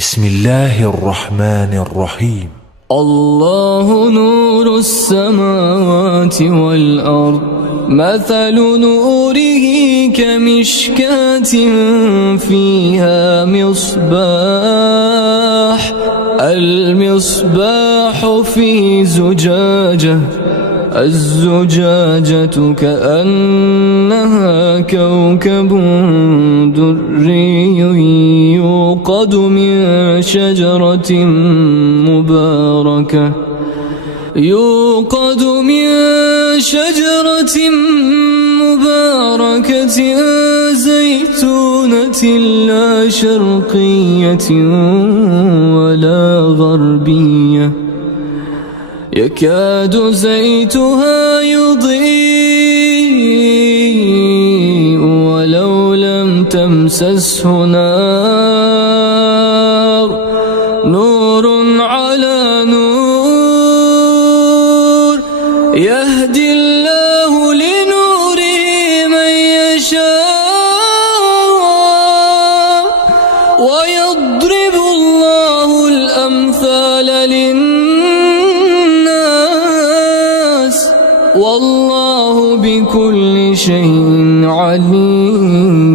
بسم الله الرحمن الرحيم. الله نور السماوات والأرض، مثل نوره كمشكاة فيها مصباح، المصباح في زجاجة، الزجاجة كأنها كوكب دري يوقد من شجرة مباركة زيتونة لا شرقية ولا غربية، يكاد زيتها يضيء ولو لم تمسسه نار، نور على نور، يهدي الله لنوره من يشاء، ويضرب الله الأمثال للناس، والله بكل شيء عليم.